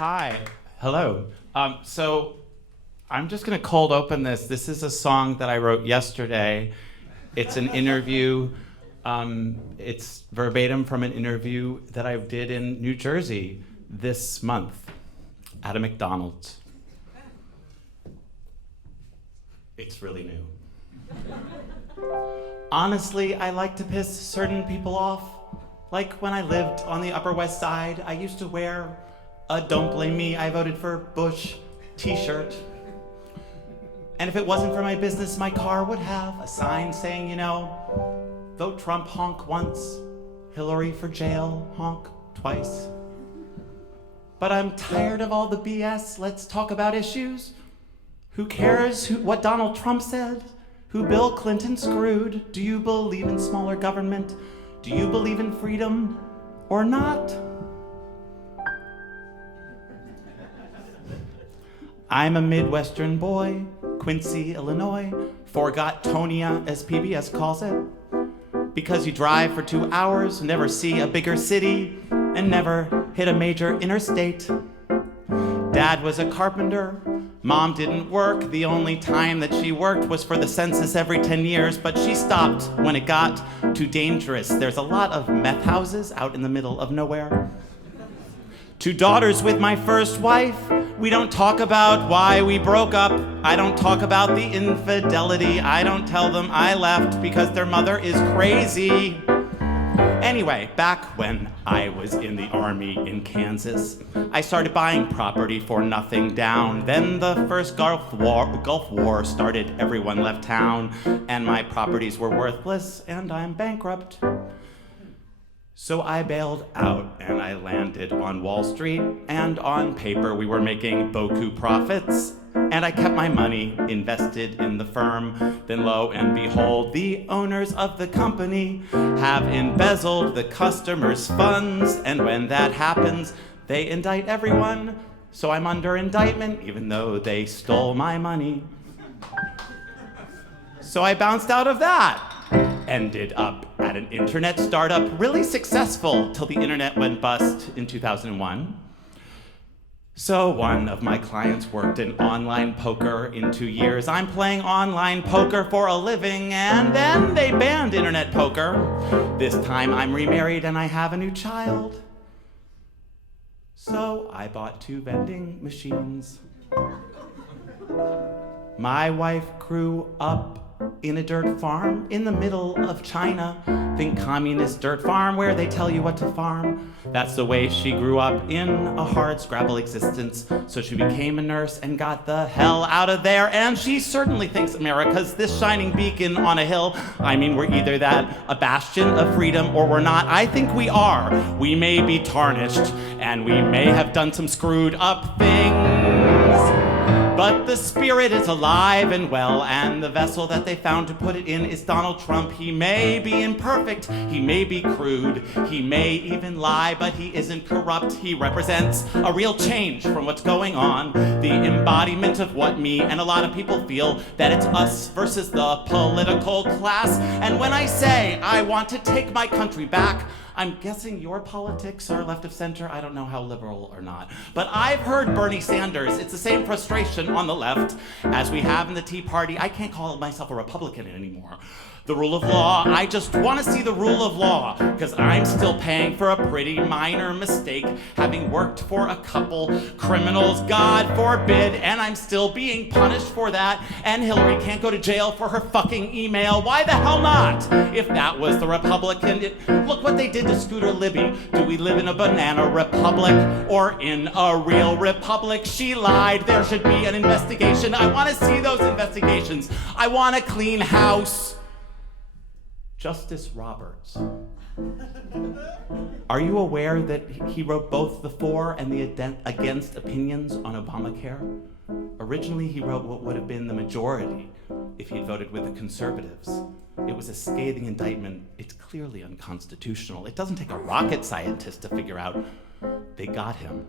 Hi. Hello. So I'm just going to cold open this. This is a song that I wrote yesterday. It's an interview. It's verbatim from an interview that I did in New Jersey this month at a McDonald's. It's really new. Honestly, I like to piss certain people off. Like when I lived on the Upper West Side, I used to wear a "Don't Blame Me, I Voted for Bush" t-shirt. And if it wasn't for my business, my car would have a sign saying, vote Trump honk once, Hillary for jail honk twice. But I'm tired of all the BS. Let's talk about issues. Who cares what Donald Trump said? Who Bill Clinton screwed? Do you believe in smaller government? Do you believe in freedom or not? I'm a Midwestern boy, Quincy, Illinois. Forgot Tonia, as PBS calls it. Because you drive for 2 hours, never see a bigger city, and never hit a major interstate. Dad was a carpenter. Mom didn't work. The only time that she worked was for the census every 10 years, but she stopped when it got too dangerous. There's a lot of meth houses out in the middle of nowhere. 2 daughters with my first wife. We don't talk about why we broke up. I don't talk about the infidelity. I don't tell them I left because their mother is crazy. Anyway, back when I was in the army in Kansas, I started buying property for nothing down. Then the first Gulf War started, everyone left town, and my properties were worthless, and I'm bankrupt. So I bailed out and I landed on Wall Street, and on paper we were making beaucoup profits, and I kept my money invested in the firm. Then lo and behold, the owners of the company have embezzled the customers' funds, and when that happens, they indict everyone. So I'm under indictment even though they stole my money. So I bounced out of that. Ended up at an internet startup, really successful till the internet went bust in 2001. So one of my clients worked in online poker in 2 years. I'm playing online poker for a living, and then they banned internet poker. This time I'm remarried and I have a new child. So I bought 2 vending machines. My wife grew up in a dirt farm in the middle of China. Think communist dirt farm where they tell you what to farm. That's the way she grew up, in a hard scrabble existence. So she became a nurse and got the hell out of there. And she certainly thinks America's this shining beacon on a hill. I mean, we're either that, a bastion of freedom, or we're not. I think we are. We may be tarnished, and we may have done some screwed up things. But the spirit is alive and well, and the vessel that they found to put it in is Donald Trump. He may be imperfect, he may be crude, he may even lie, but he isn't corrupt. He represents a real change from what's going on, the embodiment of what me and a lot of people feel, that it's us versus the political class. And when I say I want to take my country back, I'm guessing your politics are left of center. I don't know how liberal or not. But I've heard Bernie Sanders. It's the same frustration on the left as we have in the Tea Party. I can't call myself a Republican anymore. The rule of law, I just want to see the rule of law, because I'm still paying for a pretty minor mistake, having worked for a couple criminals, God forbid, and I'm still being punished for that, and Hillary can't go to jail for her fucking email. Why the hell not? If that was the Republican, look what they did to Scooter Libby. Do we live in a banana republic or in a real republic? She lied. There should be an investigation. I want to see those investigations. I want a clean house. Justice Roberts. Are you aware that he wrote both the for and the against opinions on Obamacare? Originally, he wrote what would have been the majority if he had voted with the conservatives. It was a scathing indictment. It's clearly unconstitutional. It doesn't take a rocket scientist to figure out. They got him.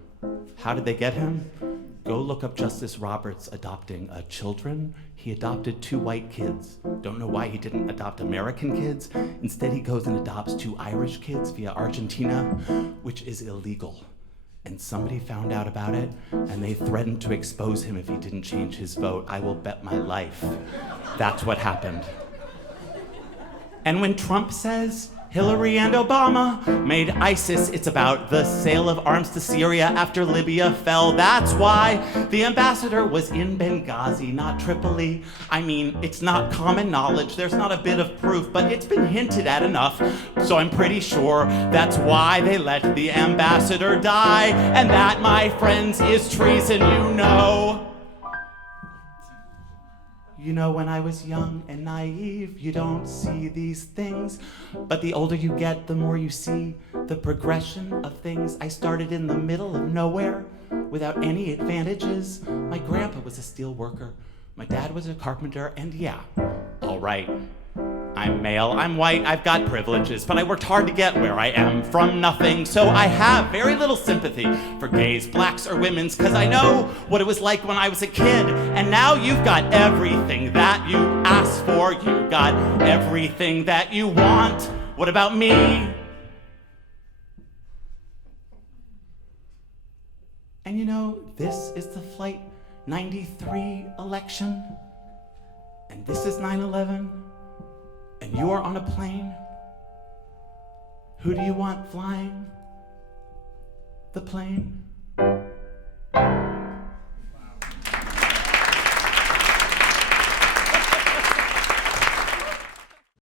How did they get him? Go look up Justice Roberts adopting children. He adopted 2 white kids. Don't know why he didn't adopt American kids. Instead, he goes and adopts 2 Irish kids via Argentina, which is illegal. and somebody found out about it, and they threatened to expose him if he didn't change his vote. I will bet my life that's what happened. And when Trump says Hillary and Obama made ISIS, it's about the sale of arms to Syria after Libya fell. That's why the ambassador was in Benghazi, not Tripoli. I mean, it's not common knowledge. There's not a bit of proof, but it's been hinted at enough. So I'm pretty sure that's why they let the ambassador die. And that, my friends, is treason, you know. You know, when I was young and naive, you don't see these things. But the older you get, the more you see the progression of things. I started in the middle of nowhere without any advantages. My grandpa was a steel worker. My dad was a carpenter, and yeah, all right. I'm male, I'm white, I've got privileges, but I worked hard to get where I am from nothing. So I have very little sympathy for gays, blacks, or women's, cause I know what it was like when I was a kid. And now you've got everything that you asked for. You got everything that you want. What about me? And you know, this is the Flight 93 election, and this is 9/11. And you are on a plane. Who do you want flying the plane?